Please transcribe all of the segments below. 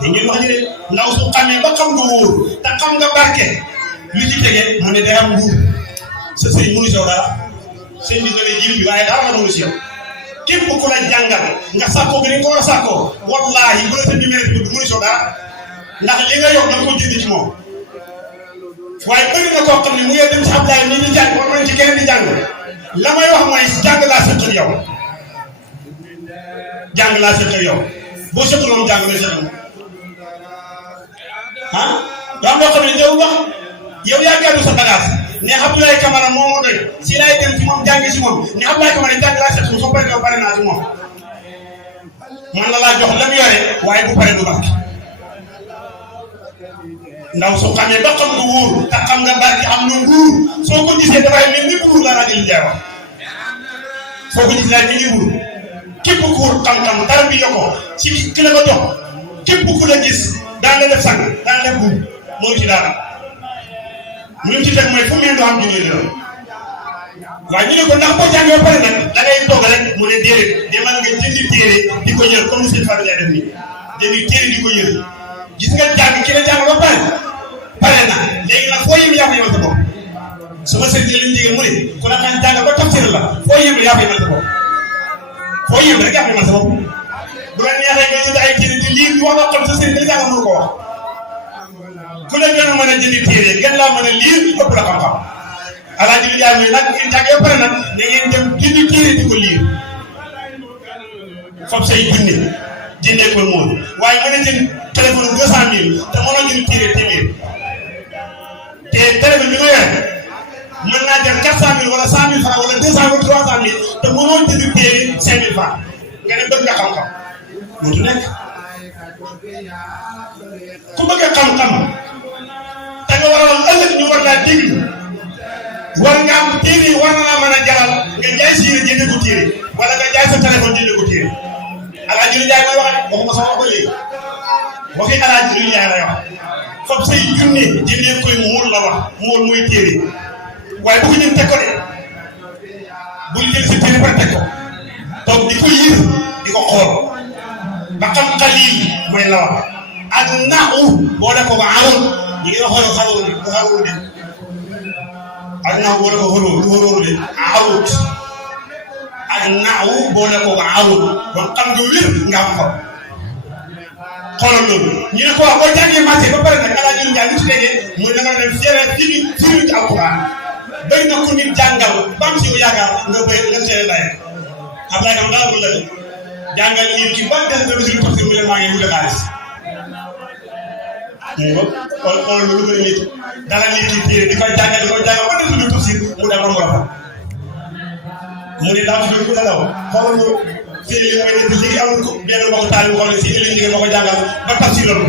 da ngeen wax ni de ndaw su xamee ba xam nga wóor te xam nga barke lu ci tege mu ne day am nguur sa sëriñ mënu sew dara sëñ bi dana jiw bi waaye dara la mënu sew képp ku la jàngal nga sàkkoo bi ni ko war a sàkkoo wallaahi bu la sëñ bi mel du mënu sew dara ndax li nga yokk da nga ko jënd ci moom waaye bëri na koo xam ne mu ngi dem ci Ablaye nii di jàng wala ci keneen di jàng la may wax mooy jàng laa seq ak yow jàng laa seq ak yow boo seqal moom jàng lay seqal ah daa moo xam ne yow wax yow yaa gàddu sa bagage ne Abdoulaye Camara moo ma doy si laay dem ci moom jàng si moom ne Abdoulaye Camara jàng laa seq soo paree doo pare naa si moom man la laa jox lam yore waaye bu paree du barke ndaw su xamee ba xam nga wóor te xam nga barke am na nguur soo ko gisee dafay mel ni nguur la rajo Ndiaye wax soo ko gisee daal ni nguur képp ku wut xam-xam dara bi yokko ci ki la ko jox képp ku la gis daan la def sang daan def buub moo ci dara lu ci teg mooy fu mu yëngu am junne la waaye ñu ne ko ndax boo jàngee ba pare nag da ngay toog rek mu ne déedéet demal nga jëndi téere di ko yër comme sëñ Fallou Ndiaye def nii jëndi téere di ko yër gis nga jàng ki la jàng ba pare na léegi nag foo yëm yaa ko yemal sa bopp su ma sëñ bi leen jigéen mu ne ku la kan jàng ba tafsir la foo yëm yaa ko yemal sa bopp foo yëm rek yaa ko yemal sa bopp bu la neexee nga jënd ay téere di lii di wax loo xam sa sëñ bi la jàng mënu ko wax ku la gën a mën a jëndi téere gën laa mën a lire ëpp la xam-xam alaaji li jaay mooy nag bu ngeen jàngee ba pare nag da ngeen dem jëndi téere di ko lire foofu say junne jëndee ko moom waaye mën a jënd téléphone 200 000 te mënoo jënd téere téeméer te téléphone bi nga yore mën naa jël 400 000 wala 100 000 francs wala 200 000 300 000 te mënoo jënd téere 5 000 francs nga ne bëgg nga xam-xam mënut nekk ku bëgg a xam-xam te nga war a wax ëllëg ñu war laa déglu war nga am téere war na laa mën a jaral nga jaay si yéen jëndee ko téere wala nga jaay sa téléphone jëndee ko téere Alaaji Ndiaye mooy wax waxuma sama wax ba léegi waxi Alaaji Ndiaye lay wax foofu say junne jëndee koy muul la wax muul muy téere waaye bu ko jëm teg ko de bul jël si téere ba teg ko donc di ko yër di ko xool ba xam xalil mooy la wax ak naaw boole ko ba aroon ñu ngi wax xarul bu xarul de ak naaw boole ko xarul de arut ak naaw boole ko ba arut ba xam nga wér nga am ko xoolal loolu ñu ne ko wax boo jàngee marché ba pare nag Alaaji Ndiaye li ci déggee mooy da nga dem firi ci alquran bëri na ku nit jàngal ba am si yaakaar nga béy nga seere lay Ablaye kam dara bu la jàngal nit ki ba des na si lu tax si mu ne maa ngi wute xaalis xool lu bëri nit dara nit ki téere di koy jàngal ba des lu tax si mu dem romb la mu ne daa tudd ku dalaw xoolal lu téere yi mooy ne léegi amul ko benn mbokk taal xool si ëllëg liggéey ma ko jàngal ba tax si loolu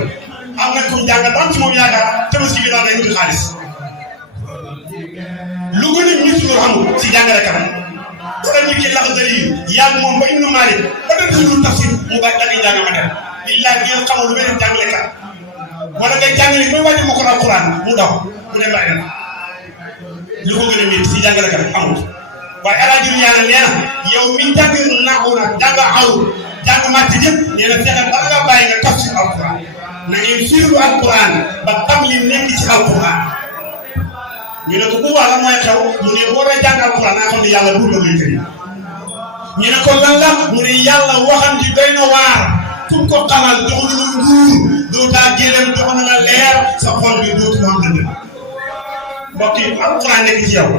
am na ku jàngal ba am ci moom yaakaar tabaski bi daal day wuti xaalis lu gën a nit loolu amul si jàngale kanam wala nit ki lax dëri yàgg moom ba Ibnu Maalik ba dem si lu tafsir mu bàyyi dagg jàng ma dem billahi ngeen xamul lu beneen jàngale kat wala ngay jàngale mooy wàññi ma ko alquran mu daw mu dem bàyyi dem lu ko gën a nit si jàngale kanam amul waaye Alaaji Ndiaye nee na yow mi jàng naaxu na jàng aw jàng màcc yëpp nee na fexe bala nga bàyyi nga tafsir alquran na ngeen fiiru alquran ba xam li nekk ci alquran ñu ne ko bu wàll mooy xew mu ne boo dee jàng alquran naa xam ne yàlla buur la muy tëri ñu ne ko lan la mu ne yàlla waxam ji doy na waar fu ko xamal jox na la nguur dootaa génneem jox na la leer sa xol bi dootul am dëgg mbokk yi alquran nekk ci yow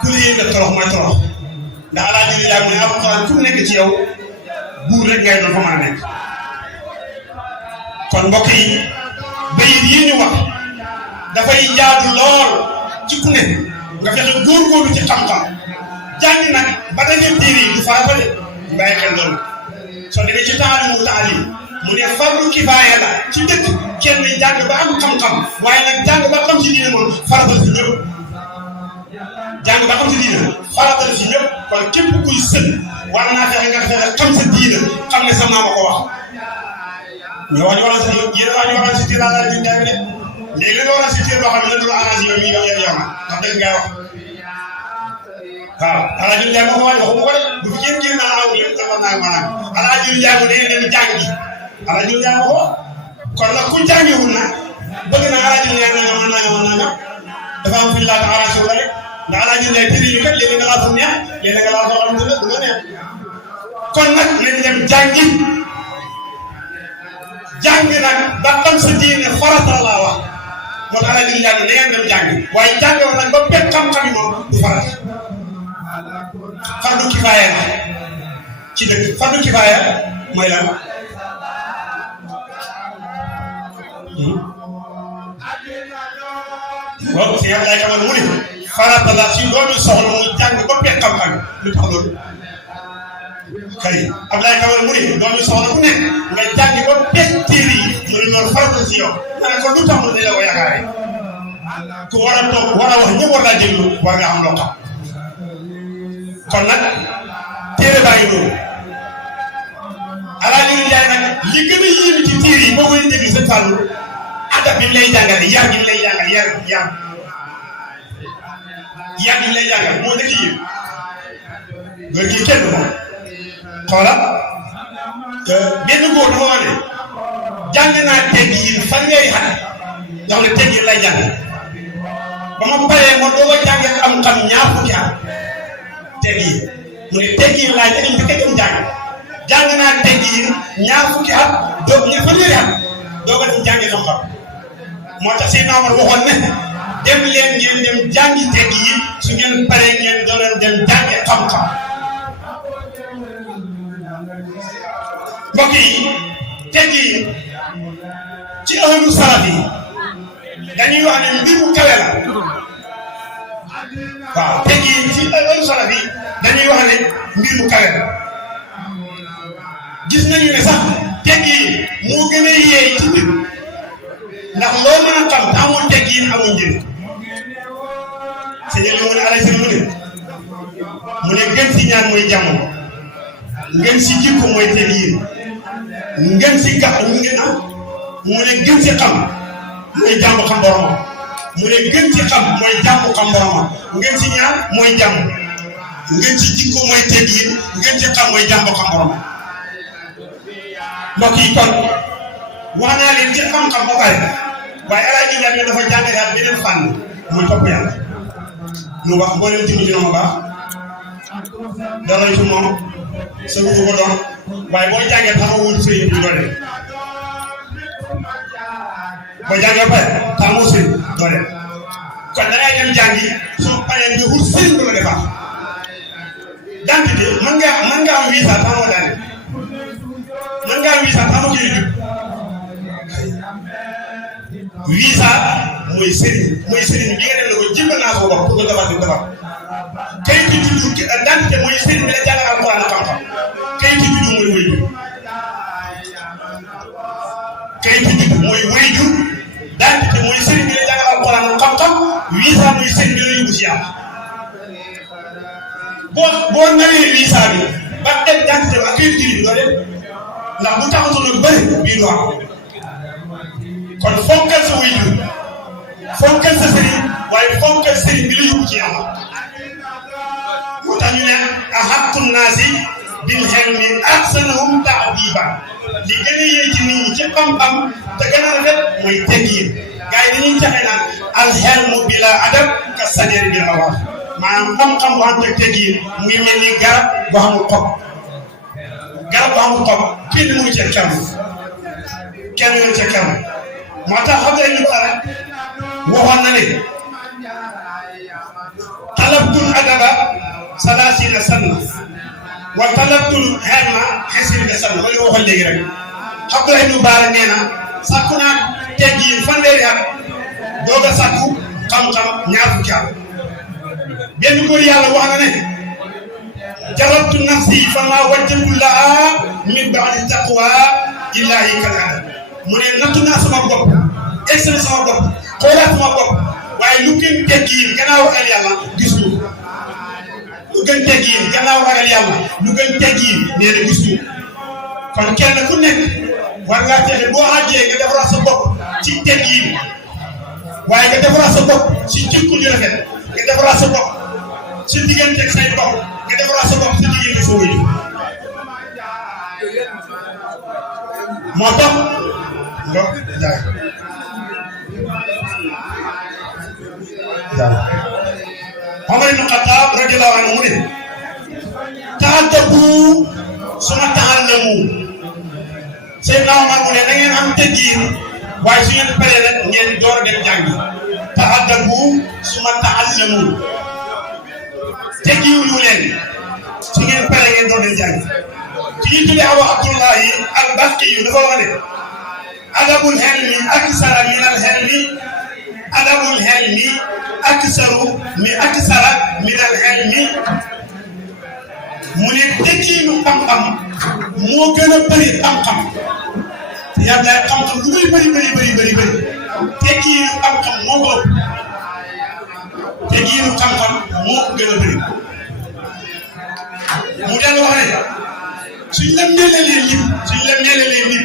ku la yëg nga torox mooy torox ndax Alaaji Ndiaye mu ne alquran fu nekk ci yow buur rek ngay doon fa mën a nekk kon mbokk yi bayit yi ñu wax dafay jaadu lool ci ku ne nga fexe góorgóorlu ci xam-xam jàngi nag ba dañuy téere yi du farata de bàyyi xel loolu soo demee ci taalimu taalim mu ne fardu kifaaya la ci dëkk kenn jàng ba am xam-xam waaye nag jàng ba xam ci diine moom farata si ñëpp jàng ba xam ci diine farata si ñëpp kon képp kuy sën war naa fexe nga fexe xam sa diine xam ne sa maama ko wax ñu wax ñu war a si yéen wax ñu war a si tiir Alaaji Ndiaye de léegi nga war a si tiir boo xam ne du la arrangé yow mii yow na ndax dëgg ngay wax waaw Alaaji Ndiaye moo ko waay waxuma ko de bu fi kenn génn naa aw lépp dafa naa maanaam Alaaji Ndiaye mu ne dem jàngi Alaaji Ndiaye moo ko kon nag ku jàngiwul nag bëgg na Alaaji Ndiaye nangam dafa am fu ñu laata arrangé wu la rek ndax Alaaji Ndiaye tëri yi kat léegi nga laa fu neex léegi nga laa soo xam ne du la neex kon nag nañ dem jàngi jàng nag ba xam sa diine farata laa wax moo tax Alaaji Ndiaye ne ngeen dem jàngi waaye jàngewoon nag ba bépp xam-xam yi moom du farata fardu kifaaya la ci dëkk fardu kifaaya mooy lan waaw si yàlla kamal mu ne farata la si doomi soxla mu jàng ba bépp xam-xam lu tax loolu kay Abdoulaye Kamal mu ne doomi soxla ku nekk nga jàng ba bépp téere yi mu ne loolu farata si yow ma ne ko lu tax mu ne la ko yaakaare ku war a toog war a wax ñëpp war laa déglu war nga am loo xam kon nag téere baa ngi noonu Alaaji Ndiaye nag li gën a yéeme ci téere yi boo koy déglu sëñ Fallou adab bi lay jàngale yar gi lay jàngal yar gi lay jàngal moo nekk yéen góor gi kenn moom xoolal benn góor dafa ma ne jàng naa tegg yi fanweeri at nga xam ne tegg yi lay jàng ba ma paree ma doog a jàng xam-xam ñaar fukki at tegg yi mu ne tegg yi laay dañu fekk dem jàng naa tegg yi ñaar fukki at doog ña fanweeri at doog a dem jàngi xam-xam moo tax Seydina Omar waxoon ne dem leen ngeen dem jàngi tegg yi su ngeen paree ngeen doon dem jàngi xam-xam mbokk yi tegg yi ci ahlu salaf yi dañuy wax ne mbir mu kawe la waaw tegg yi ci ahlu salaf yi dañuy wax ne mbir mu kawe la gis nañu ne sax tegg yi moo gën a yeey ci nit ndax loo mën a xam te amul tegg yi amul njëriñ sëñ bi mu ne Alaaji mu ne gën si ñaan mooy jàmm ngeen si jikko mooy tegg yi ngeen si gàtt mu ne gën si xam mooy jàmm xam boromam mu ne gën si xam mooy jàmm xam boromam ngeen si ñaan mooy jàmm ngeen si jikko mooy tegg yi ngeen si xam mooy jàmm xam boromam mbokk yi kon wax naa leen ci xam-xam ba pare waaye Alaaji Ndiaye dafa jàngale ak beneen fànn muy topp yàlla lu wax mboolem jëmm dina ma baax dara ci moom sa bëgg ko doon waaye boo jàngee taxawul sëy bi doole boo jàngee ba pare taxawul sëy doole kon da ngay dem jàngi soo paree nga wut sëy bu la defar dentité mën nga am visa taxaw daane mën nga am visa taxaw kii bi visa mooy sëriñ bi nga dem ne ko jëmbal naa ko bopp pour nga defar di defar kayitu juddu dentité mooy sëriñ bi la jàngal alquran ak xam-xam kayitu juddu mooy wéyju kayitu juddu mooy wéyju dentité mooy sëriñ bi la jàngal alquran ak xam-xam visa mooy sëriñ bi la yóbbu si yàlla boo naree visa bi ba dem dentité ba ak kayitu juddu bi doo dem ndax bu taxatul nag bëri bii du am kon fonkal sa wéyju fonkal sa sëriñ waaye fonkal sëriñ bi la yóbbu ci yàlla moo tax ñu ne ahaqqu naasi bil ilmi ahsanuhum ta'diban li gën a yee ci nit ñi ci xam-xam te gën a rafet mooy teggin gars yi dañuy jaxe naan al ilmu bila adab ka sajari bil awar maanaam xam-xam bu am teggin mu ngi mel ni garab bu amul xob garab bu amul xob kenn mënu ca kenn mënu ca moo tax xam nga ñu dara waxoon na ne talabtul adaba salaasina sanna wa talabtul ilma xasirina sanna wala waxoon léegi rek xam nga ñu baara nee na sàkku naa teggin fanweeri at doog a sàkku xam-xam ñaar fukki at benn góor yàlla wax na ne jarabtu nafsi fa ma wajjatu laha min ba'di taqwa illahi kal adab mu ne nattu naa sama bopp excellé sama bopp xoolaat sama bopp waaye lu gën teggin gannaaw ragal yàlla gis ñu lu gën teggin gannaaw ragal yàlla lu gën teggin nee na gis ñu kon kenn ku nekk war ngaa fexe boo àggee nga defaraat sa bopp ci teggin waaye nga defaraat sa bopp ci jikko ju rafet nga defaraat sa bopp sa diggante ak say bopp nga defaraat sa bopp sa diggante sa wéy moo tax ndox jaay Omar ibn Khattab radiyallahu anhu mu ne ta'addabu suma ta'allamu Seydina Omar mu ne na ngeen am teggin waaye su ngeen paree rek ngeen door a dem jàngi ta'addabu suma ta'allamu teggiwuñu leen su ngeen paree ngeen door dem jàngi ci ñu tuddee Abu Abdullahi al-Baqi dafa wax ne adabul hilmi aksara min al-hilmi adabul hilmi aksaru min al-hilmi mu ne teggiinu xam-xam moo gën a bëri xam-xam yàlla xam-xam lu muy bëri teggiinu xam-xam moo ko ëpp teggiinu xam-xam moo ko gën a bëri mu dellu wax ne suñ la melalee nit